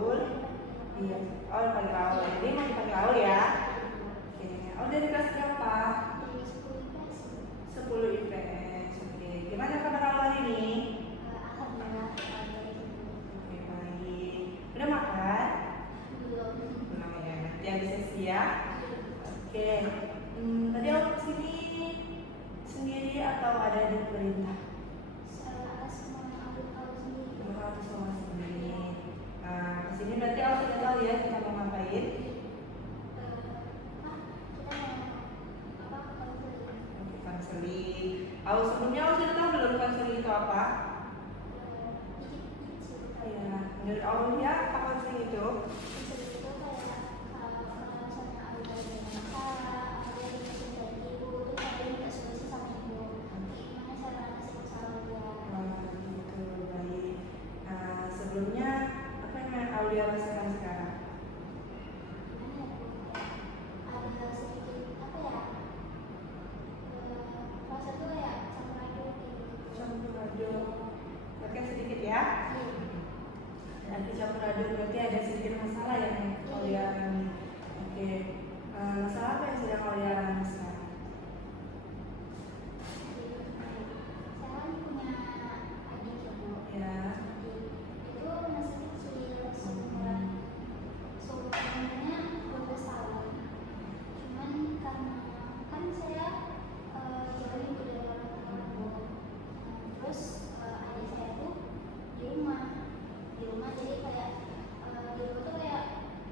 Aul? Iya, Aul panggil Aul. Jadi mau dipanggil Aul ya? Oke, Aul dari kelas berapa? 10 IPS. Oke, gimana kabar Aul hari ini? Alhamdulillah. Oke, baik. Udah makan? Belum. Belum ya, nanti habis sesi ya. Oke, tadi Aul kesini sendiri atau ada di perintah? Saya semua tahu sendiri. Harus sama sendiri. Nah, kesini berarti Aul sudah tahu ya kita mau ngapain? Kita mau konseling. Oke, konseling. Aul sebelumnya Aul sudah tahu belum konseling itu apa? Dikit-dikit sih. Ya, menurut Aul ya apa konseling itu? Konseling itu kayak kalau misalnya ada masalah, ada yang dari ibu, tuh kalian minta solusi sama ibu. Gimana cara ngasih masalah dia? Wah, gitu, baik. Nah, sebelumnya apa yang Aulia rasakan sekarang? Ada sedikit apa ya? Rasa tuh kayak campur aduk gitu. Campur aduk. Oke, sedikit ya. Nanti campur aduk berarti ada sedikit masalah yang Aulia alami. Oke, masalah apa yang sedang Aulia alami sekarang? Saya kan punya adik ya Bu. Ya. Itu masih kecil, sebenarnya 12 tahun. Cuman karena kan saya jauh ibu dari orang tua. Terus adik saya tuh di rumah jadi kayak di rumah tuh kayak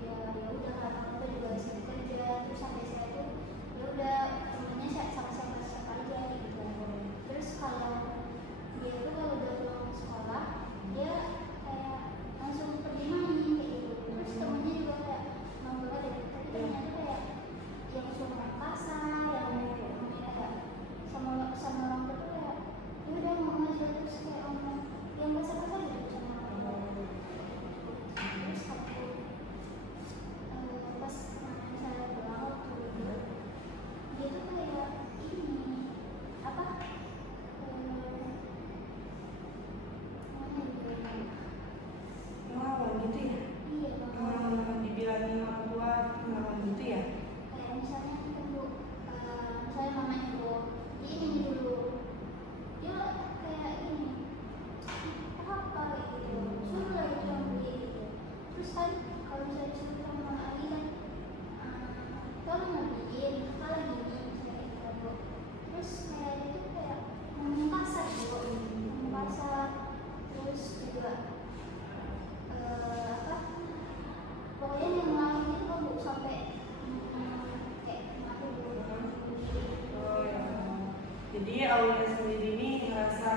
ya udah karena orang tua juga sibuk kerja, terus sampai saya tuh ya udah temennya sama siapa aja gitu. Terus kalau dia tuh kalau udah pulang sekolah dia kayak langsung pergi main kayak gitu. Terus temennya juga kayak nongkrong aja, tapi ternyata kayak yang suka kasar, yang ngomongnya kayak sama orang tua tuh kayak ya udah ngomong aja, terus kayak ngomong yang kasar-kasar gitu sama orang tua. Terus aku pas kemarin saya pulang waktu dia tuh kayak ini apa Ngelawan gitu ya? iya bang. Dibilangin orang tua ngelawan gitu ya? Kayak misalnya kita Bu, saya mama ibu ini dulu dia kayak ini apa gitu, suruh lah itu yang beli gitu. Terus kan kalau misalnya disuruh sama lagi kan tolong ngebeliin apa lagi nih misalnya gitu Bu. Terus kayak itu kayak ngomong kasar Bu, ngomong kasar. Terus juga apa pokoknya yang ngalamin itu kan Bu sampai kayak aku dulu. Oh ya. Jadi Aulia sendiri ini ngerasa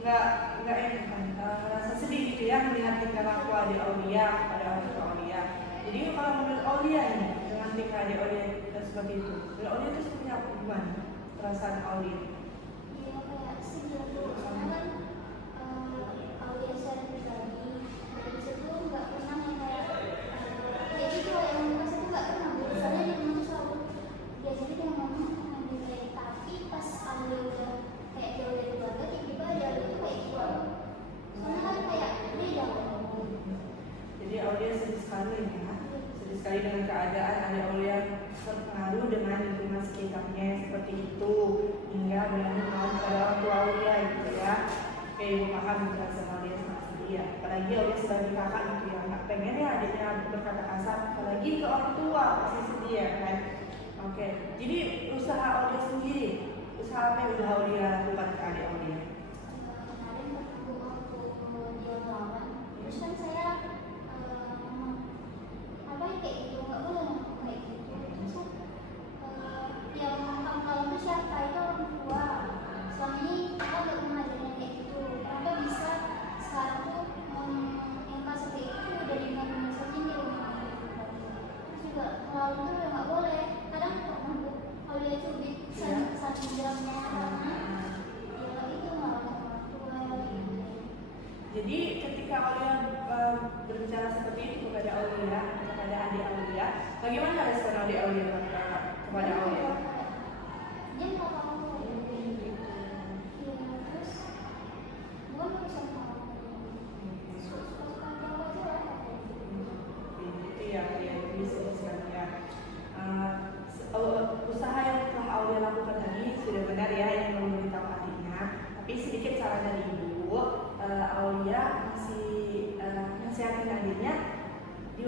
nggak enak kan? Ngerasa sedih gitu ya melihat tingkah laku adik Aulia pada orang tua Aulia. Jadi kalau menurut Aulia nih dengan tingkah adik Aulia seperti itu, menurut Aulia itu seperti apa gimana perasaan Aulia? Iya kayak sedih Bu, soalnya kan audio secara pribadi dari situ nggak pernah yang kayak gitu yang pas itu nggak pernah Bu. Soalnya dia ngomong selalu biasanya dia ngomong ngambil kayak, tapi pas audio udah kayak jauh dari keluarga tiba-tiba dia itu kayak gitu. Soalnya kan kayak beda Bu. Jadi Aulia sedih sekali ya, sedih sekali dengan keadaan adik Aulia terpengaruh dengan lingkungan sekitarnya seperti itu hingga berani melawan kepada orang tua Aulia gitu ya. Oke, ibu paham perasaan Aulia sangat sedih ya. Apalagi Aulia sebagai kakak gitu ya, nggak pengen ya adiknya berkata kasar, apalagi ke orang tua pasti sedih ya kan. Oke, jadi usaha Aulia sendiri, usaha apa yang udah Aulia lakukan ke adik Aulia? Kemarin waktu dia lawan, terus kan saya ngomong apa ya kayak gitu nggak boleh ngomong kayak gitu. Terus yang ngomong kalau itu siapa itu orang tua. Selama ini kita nggak pernah ajarin kayak gitu. Kenapa bisa sekarang tuh yang kasar kayak itu udah dimana saja di rumah. Terus juga kalau itu ya nggak boleh. Kadang kalau dia cubit satu jamnya karena ya itu ngelawan orang tua gitu. Jadi ketika Aulia berbicara seperti itu kepada Aulia, kepada adik Aulia, bagaimana respon adik Aulia kepada Aulia? Dia nggak tahu ya, terus gue nggak bisa tahu suka-suka dia aja lah.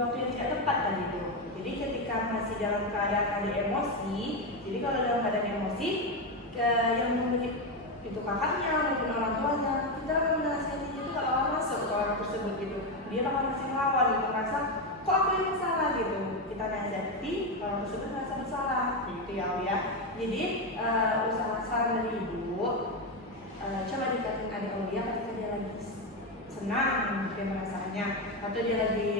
waktu yang tidak tepat tadi itu. Jadi ketika masih dalam keadaan ada emosi, jadi kalau dalam keadaan emosi yang memiliki itu kakaknya maupun orang tuanya, kita akan menasihatinya itu kalau akan masuk ke orang tersebut gitu. Dia bakal masih melawan gitu, merasa kok aku yang salah gitu. Kita nasihati orang tersebut merasa bersalah gitu ya. Jadi usaha saran dari ibu, coba dekatin adik Aulia ketika dia lagi senang dia merasakannya, atau dia lagi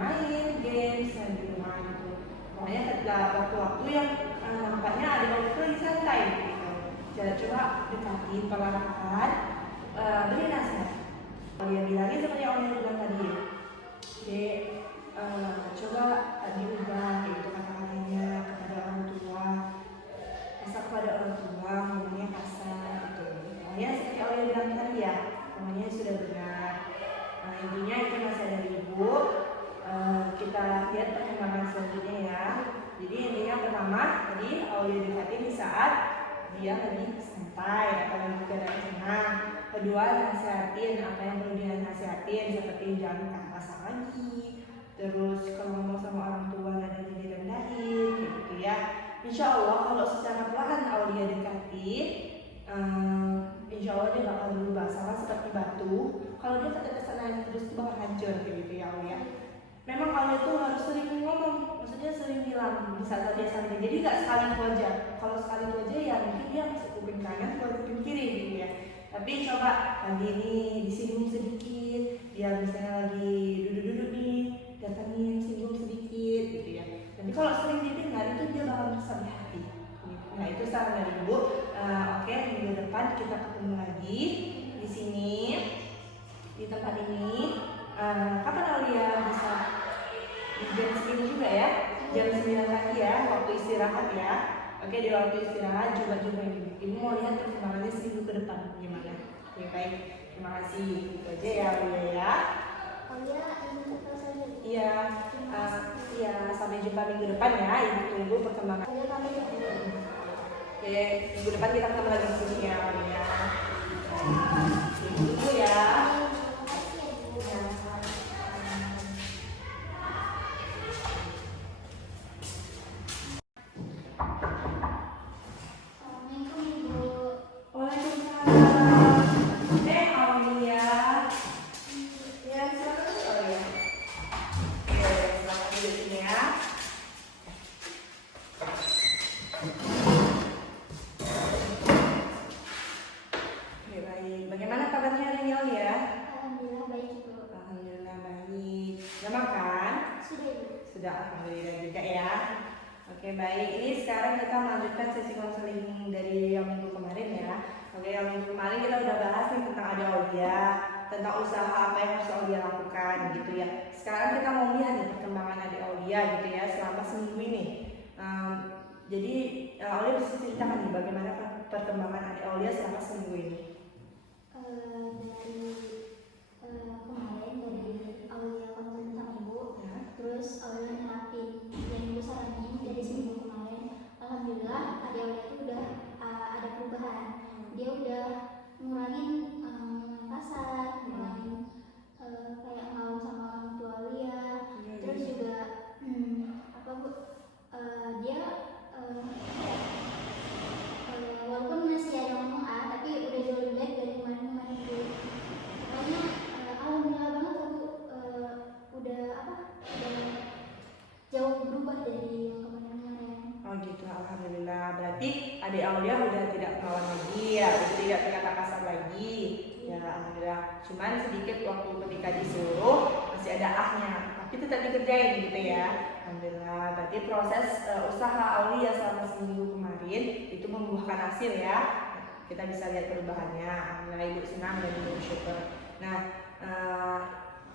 main games di rumah gitu. Pokoknya ketika waktu-waktu yang nampaknya adik Aulia itu lagi santai gitu. Jadi coba dekati perlahan, beri nasihat. Aulia bilangin seperti yang Aulia bilang tadi. Jadi coba diubah gitu kata-katanya kepada orang tua. Masa kepada orang tua ngomongnya kasar gitu. Pokoknya seperti Aulia bilang tadi ya, semuanya sudah benar. Nah, intinya itu nasihat dari ibu. Kita lihat perkembangan selanjutnya ya. Jadi intinya pertama tadi Aulia dekatin di saat dia lagi santai atau lagi keadaan senang. Kedua, nasihatin apa yang perlu dia nasihatin, seperti jangan kasar lagi. Terus kalau ngomong sama orang tua nadanya direndahin gitu ya. Insya Allah kalau secara perlahan Aulia dekati, insya Allah dia bakal berubah. Sama seperti batu, kalau dia ketetesan terus itu bakal hancur gitu ya Aulia. Memang Aulia itu harus sering ngomong, maksudnya sering bilang di saat dia santai. Jadi nggak sekali itu aja. Kalau sekali itu aja ya mungkin dia masuk kuping kanan, keluar kuping kiri gitu ya. Tapi coba lagi ini disinggung sedikit, dia misalnya lagi duduk-duduk nih, datangin singgung sedikit gitu ya. Tapi kalau sering didengar itu dia bakal merasa di hati. Nah itu saran dari ibu. Oke, minggu depan kita ketemu lagi di sini di tempat ini. Kapan Aulia bisa di jam segini juga ya? Jam 9 lagi ya, waktu istirahat ya. Oke, di waktu istirahat coba-coba ini. Ibu mau lihat perkembangannya seminggu ke depan gimana. Oke, baik. Terima kasih. Itu aja ya Aulia ya. Aulia ingin selesai. Iya, sampai jumpa minggu depan ya. Ibu tunggu perkembangan. Aulia pamit ya. Oke, minggu depan kita ketemu lagi di sini ya, Aulia. Ibu dulu ya. Assalamualaikum Ibu. Waalaikumsalam. Aulia. Ya, silakan Aulia. Oke, selamat duduk sini ya. Oke, baik. Bagaimana kabarnya hari ini Aulia? Alhamdulillah baik Ibu. Alhamdulillah baik. Udah makan? Sudah Ibu. Sudah, alhamdulillah juga ya. Oke, baik. Ini sekarang kita melanjutkan sesi konseling dari yang minggu kemarin ya. Oke, yang minggu kemarin kita udah bahas nih tentang ada Aulia, tentang usaha apa yang harus Aulia lakukan gitu ya. Sekarang kita mau lihat nih perkembangan adik Aulia gitu ya selama seminggu ini. Jadi Aulia bisa ceritakan nih bagaimana perkembangan adik Aulia selama seminggu ini. Dari kemarin dari Aulia konsultasi sama Ibu, Ya. terus Aulia nerapin yang Ibu saranin dari seminggu kemarin. Alhamdulillah adik Aulia itu udah ada perubahan. Dia udah ngurangin kasar, ngurangin kayak ngelawan sama orang tua Aulia. Terus juga apa Bu? Dia walaupun masih ada ngomong tapi udah jauh lebih baik dari kemarin-kemarin Bu. Pokoknya alhamdulillah banget lah Bu. Udah jauh berubah dari yang kemarin-kemarin. Oh gitu, alhamdulillah. Berarti adik Aulia udah tidak melawan lagi ya, udah tidak berkata kasar lagi. Ya alhamdulillah. Cuman sedikit waktu ketika disuruh masih ada ahnya, tapi tetap dikerjain gitu ya. Alhamdulillah. Berarti proses usaha Aulia selama seminggu kemarin itu membuahkan hasil ya. Kita bisa lihat perubahannya. Alhamdulillah ibu senang dan ibu bersyukur. Nah,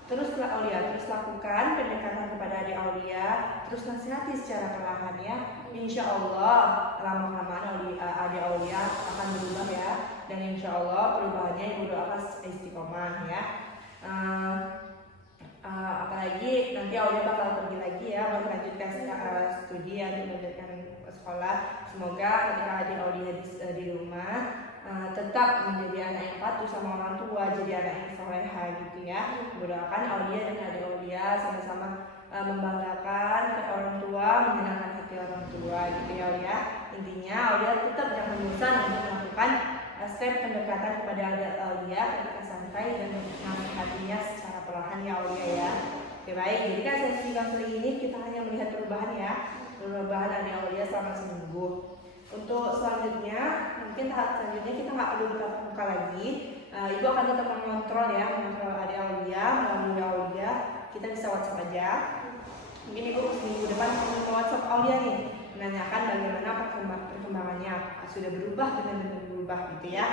teruslah Aulia, terus lakukan pendekatan kepada adik Aulia, terus nasihati secara perlahan ya. Insya Allah lama-kelamaan adik Aulia akan berubah ya, dan insya Allah perubahannya ibu doakan istiqomah ya. Apalagi nanti Aulia bakal pergi lagi ya, melanjutkan studi atau melanjutkan sekolah. Semoga ketika adik Aulia di rumah tetap menjadi anak yang patuh sama orang tua, jadi anak yang soleha gitu ya. Doakan Aulia dan adik Aulia sama-sama membanggakan ke orang tua, menyenangkan hati orang tua gitu ya Aulia. Intinya Aulia tetap jangan bosan untuk melakukan step pendekatan kepada adik Aulia ketika santai dan menasihatinya secara perlahan ya Aulia ya. Oke baik, jadi kan sesi konseling ini kita hanya melihat perubahan ya, perubahan adik Aulia selama seminggu. Untuk selanjutnya, mungkin tahap selanjutnya kita nggak perlu tatap muka lagi. Ibu akan tetap mengontrol ya, mengontrol adik Aulia, melalui Aulia. Kita bisa WhatsApp aja. Mungkin ibu minggu depan akan WhatsApp Aulia nih, menanyakan bagaimana perkembangannya, sudah berubah, benar-benar berubah gitu ya.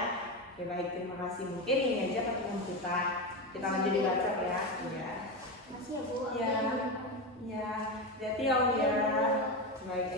Oke baik, terima kasih. Mungkin ini aja pertemuan kita. Kita lanjut di WhatsApp ya. Iya. Masih ya Bu. Ya. Ya. Jadi Aulia. Baik.